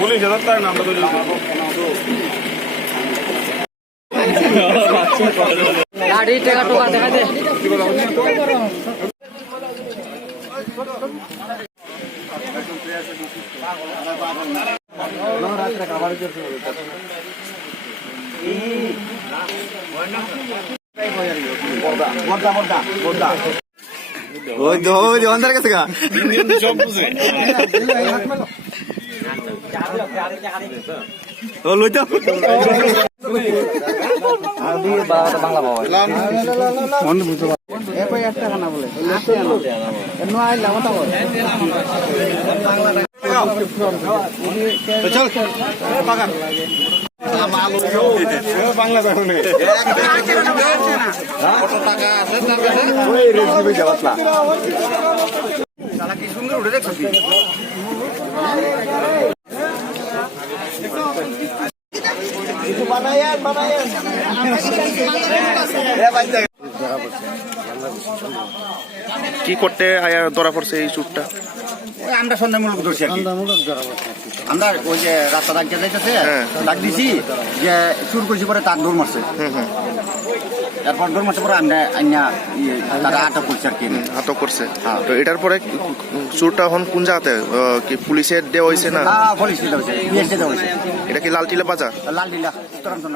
Police তাই না আমরা তো গাড়ি টাকা টোকা দেখা দে अंदर कैसे का বাংলা বাংলা কি সুন্দর উঠে দেখছো কি করতে ধরা পড়ছে এই চুরটা? আমরা সন্ধ্যামূলক ধরছি আর কি। আমরা ওই যে রাস্তা রাজ্যে যাইতেছে ডাক দিছি যে চুর করছি পরে তার দৌড় মারছে। তারপর দৌড় মারছে পরে আমরা তারা আটক করছে আর কি। আটক করছে। তো এটার পরে চুরটা এখন কোন জায়গাতে কি পুলিশের দেওয়া হয়েছে না? পুলিশ দেওয়া হয়েছে, এটা কি লালটিলা বাজার? লালটিলা উত্তরাঞ্চল।